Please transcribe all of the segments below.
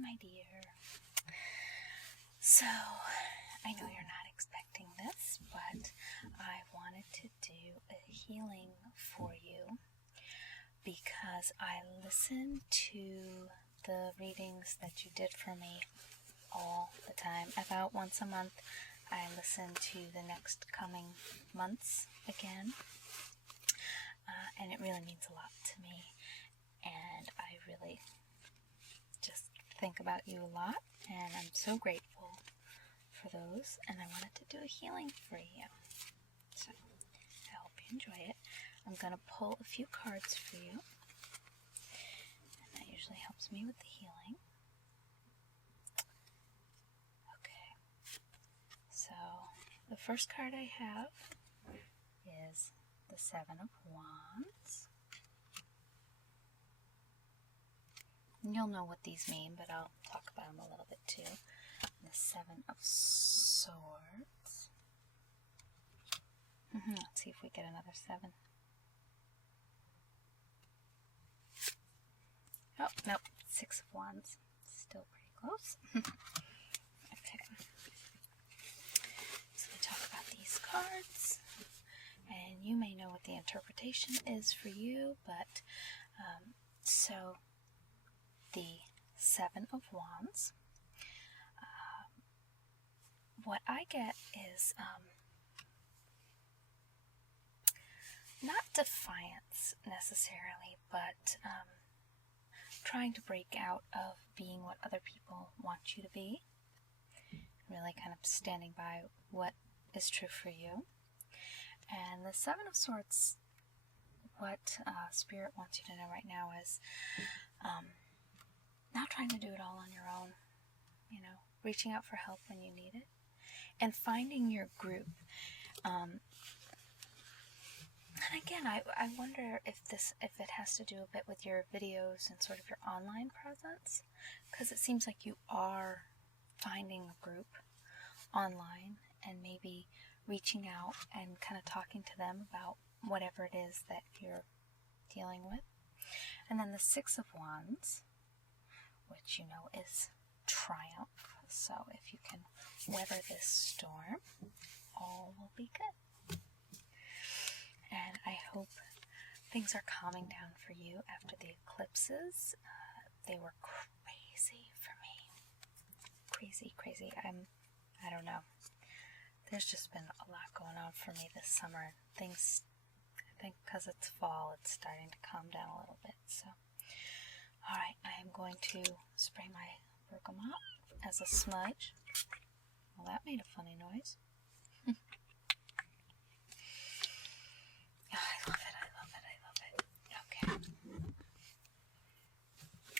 my dear. So, I know you're not expecting this, but I wanted to do a healing for you because I listen to the readings that you did for me all the time. About once a month, I listen to the next coming months again, and it really means a lot to me, and I really just think about you a lot, and I'm so grateful for those, and I wanted to do a healing for you. So, I hope you enjoy it. I'm going to pull a few cards for you, and that usually helps me with the healing. Okay, so the first card I have is the Seven of Wands. You'll know what these mean, but I'll talk about them a little bit too. The Seven of Swords. Let's see if we get another 7. Oh, nope. 6 of Wands. Still pretty close. Okay. So we talk about these cards, and you may know what the interpretation is for you, but so the 7 of Wands, what I get is not defiance necessarily, but trying to break out of being what other people want you to be, really kind of standing by what is true for you. And the 7 of Swords, what Spirit wants you to know right now is not trying to do it all on your own, you know, reaching out for help when you need it, and finding your group. And again, I wonder if it has to do a bit with your videos and sort of your online presence, because it seems like you are finding a group online and maybe reaching out and kind of talking to them about whatever it is that you're dealing with. And then the 6 of Wands, which you know is triumph. So if you can weather this storm, all will be good. And I hope things are calming down for you after the eclipses. They were crazy for me. Crazy. I don't know. There's just been a lot going on for me this summer. Things, I think because it's fall, it's starting to calm down a little bit. So, alright, I am going to spray my bergamot as a smudge. Well, that made a funny noise. I love it. Okay.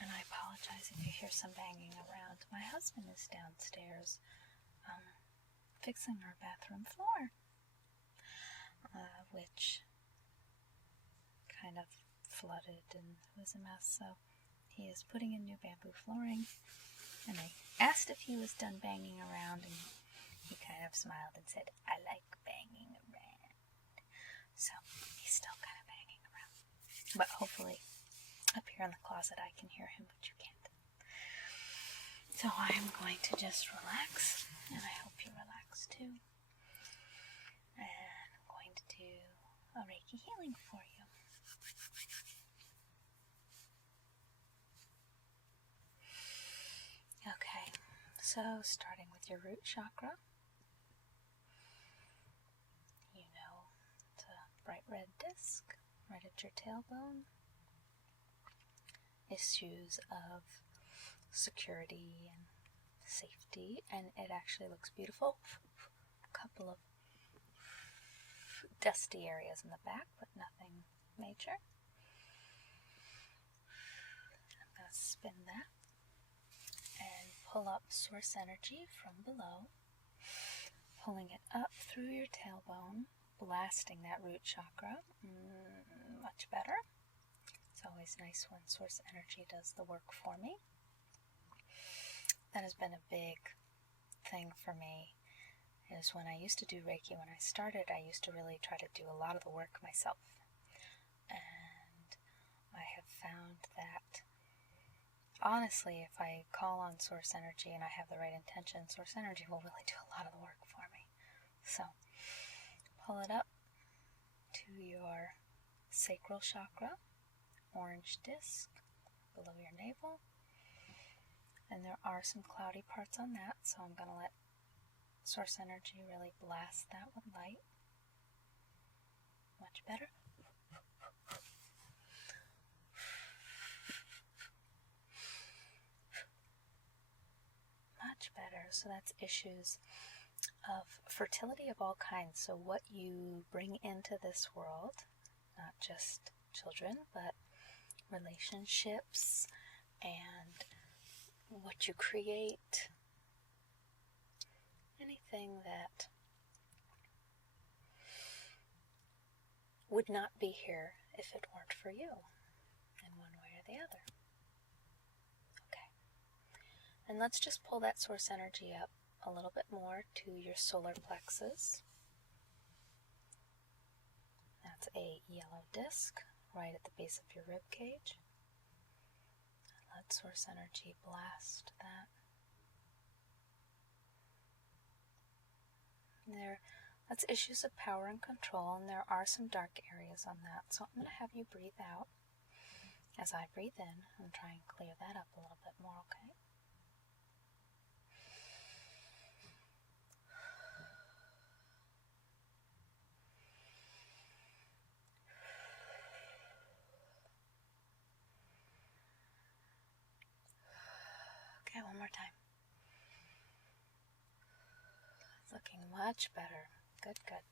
And I apologize if you hear some banging around. My husband is downstairs fixing our bathroom floor, which kind of flooded and was a mess, so he is putting in new bamboo flooring, and I asked if he was done banging around, and he kind of smiled and said, I like banging around. So he's still kind of banging around, but hopefully up here in the closet I can hear him, but you can't. So I'm going to just relax, and I hope you relax too. And I'm going to do a Reiki healing for you. Okay, so starting with your root chakra, you know, it's a bright red disc right at your tailbone. Issues of security and safety, and it actually looks beautiful. A couple of dusty areas in the back, but nothing major. I'm going to spin that and pull up source energy from below, pulling it up through your tailbone, blasting that root chakra. Much better. It's always nice when source energy does the work for me. That has been a big thing for me, is when I used to do Reiki, when I started, I used to really try to do a lot of the work myself. And I have found that honestly, if I call on source energy and I have the right intention, source energy will really do a lot of the work for me. So, pull it up to your sacral chakra, orange disc below your navel. And there are some cloudy parts on that, so I'm going to let source energy really blast that with light. Much better. Much better. So that's issues of fertility of all kinds. So what you bring into this world, not just children, but relationships and what you create, anything that would not be here if it weren't for you, in one way or the other. Okay. And let's just pull that source energy up a little bit more to your solar plexus. That's a yellow disc right at the base of your rib cage. Let source energy blast that. That's issues of power and control, and there are some dark areas on that. So I'm going to have you breathe out as I breathe in and try and clear that up a little bit more, okay? Okay, one more time. It's looking much better. Good, good.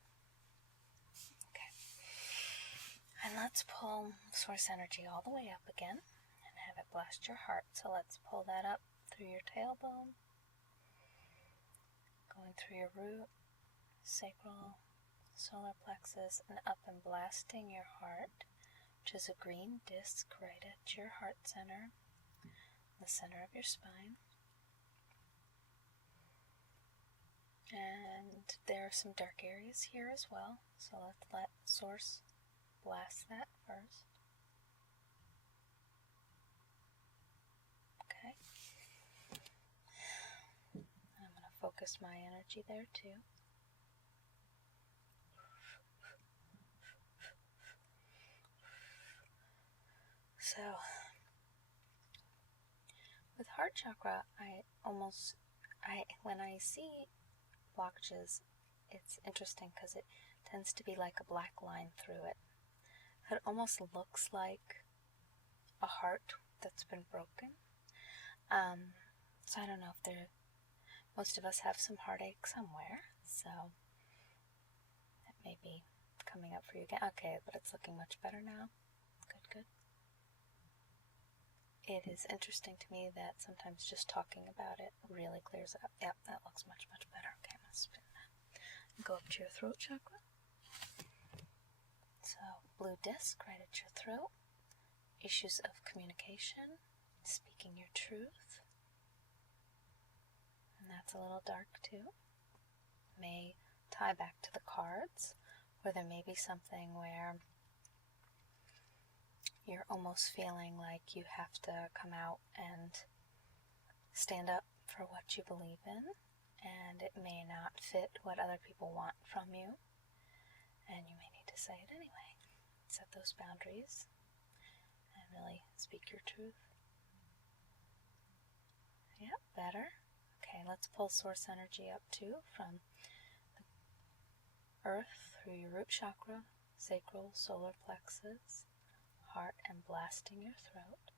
Okay. And let's pull source energy all the way up again and have it blast your heart. So let's pull that up through your tailbone, going through your root, sacral, solar plexus, and up and blasting your heart, which is a green disc right at your heart center, the center of your spine. And there are some dark areas here as well, so let's let source blast that first. Okay. I'm going to focus my energy there too. So, with heart chakra, when I see blockages, it's interesting because it tends to be like a black line through it. It almost looks like a heart that's been broken. So I don't know if most of us have some heartache somewhere, so it may be coming up for you again. Okay, but it's looking much better now. Good, good. It is interesting to me that sometimes just talking about it really clears it up. Yep, that looks much, much better. Okay, I'm going to spin that. Go up to your throat chakra. So, blue disc right at your throat. Issues of communication, speaking your truth. And that's a little dark too. May tie back to the cards, or there may be something where you're almost feeling like you have to come out and stand up for what you believe in, and it may not fit what other people want from you, and you may need to say it anyway. Set those boundaries and really speak your truth. Yeah, better. Okay, let's pull source energy up too from the earth through your root chakra, sacral, solar plexus, heart, and blasting your throat.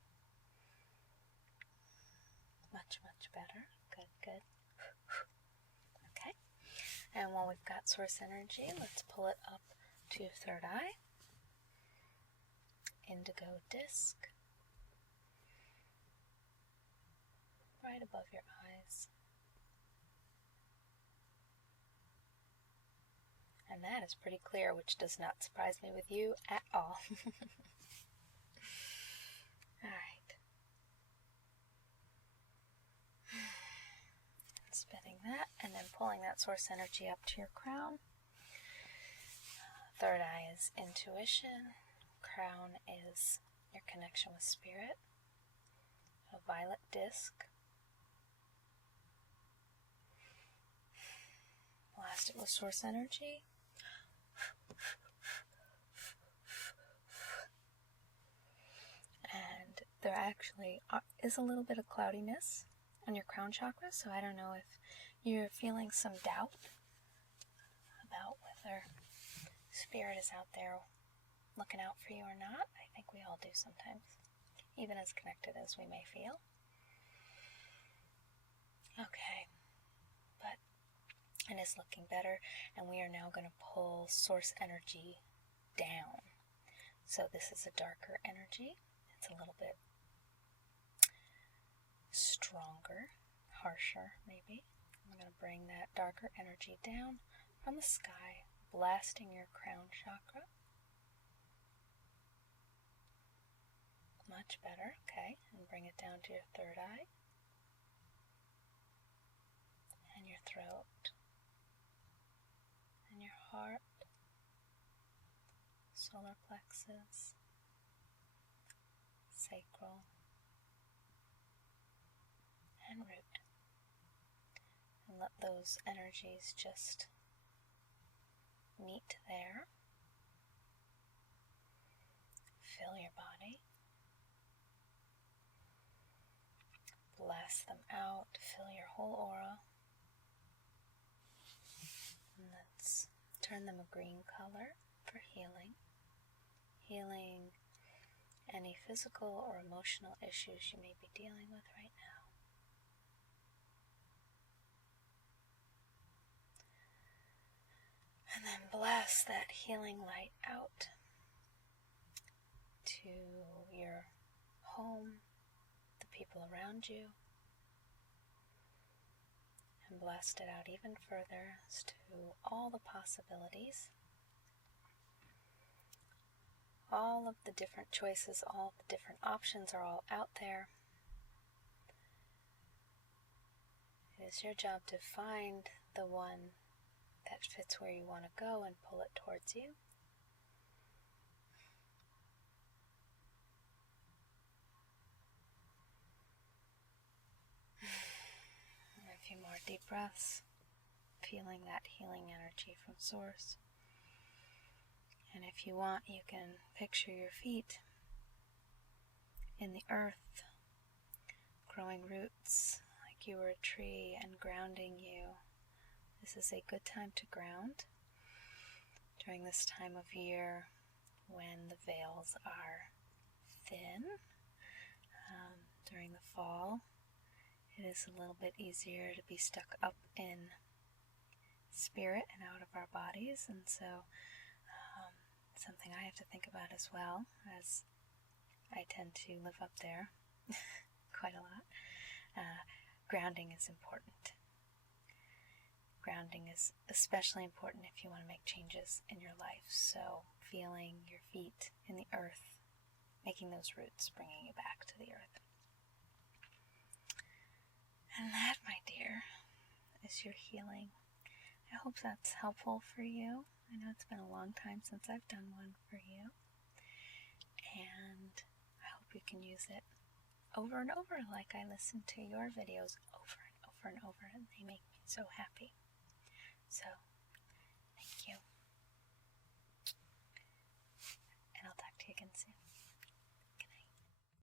Much, much better. Good, good. Okay. And while we've got source energy, let's pull it up to your third eye. Indigo disc. Right above your eyes. And that is pretty clear, which does not surprise me with you at all. Alright. Spinning that, and then pulling that source energy up to your crown. Third eye is intuition. Crown is your connection with spirit. A violet violet disc. Blast it with source energy. And there actually is a little bit of cloudiness on your crown chakra, so I don't know if you're feeling some doubt about whether Spirit is out there looking out for you or not. I think we all do sometimes, even as connected as we may feel. Okay, but it is looking better, and we are now going to pull source energy down. So this is a darker energy. It's a little bit stronger, harsher maybe. I'm going to bring that darker energy down from the sky, blasting your crown chakra. Much better, okay. And bring it down to your third eye and your throat and your heart, solar plexus, sacral, and root. And let those energies just meet there. Fill your body. Blast them out. Fill your whole aura. And let's turn them a green color for healing. Healing any physical or emotional issues you may be dealing with right now. And then blast that healing light out to your home, the people around you, and blast it out even further as to all the possibilities, all of the different choices, all of the different options are all out there. It is your job to find the one that fits where you want to go and pull it towards you. A few more deep breaths, feeling that healing energy from Source. And if you want, you can picture your feet in the earth, growing roots like you were a tree and grounding you. This is a good time to ground during this time of year when the veils are thin. During the fall, it is a little bit easier to be stuck up in spirit and out of our bodies, and so something I have to think about as well, as I tend to live up there quite a lot. Grounding is important. Grounding is especially important if you want to make changes in your life. So feeling your feet in the earth, making those roots, bringing you back to the earth. And that, my dear, is your healing. I hope that's helpful for you. I know it's been a long time since I've done one for you. And I hope you can use it over and over, like I listen to your videos over and over and over, and they make me so happy. So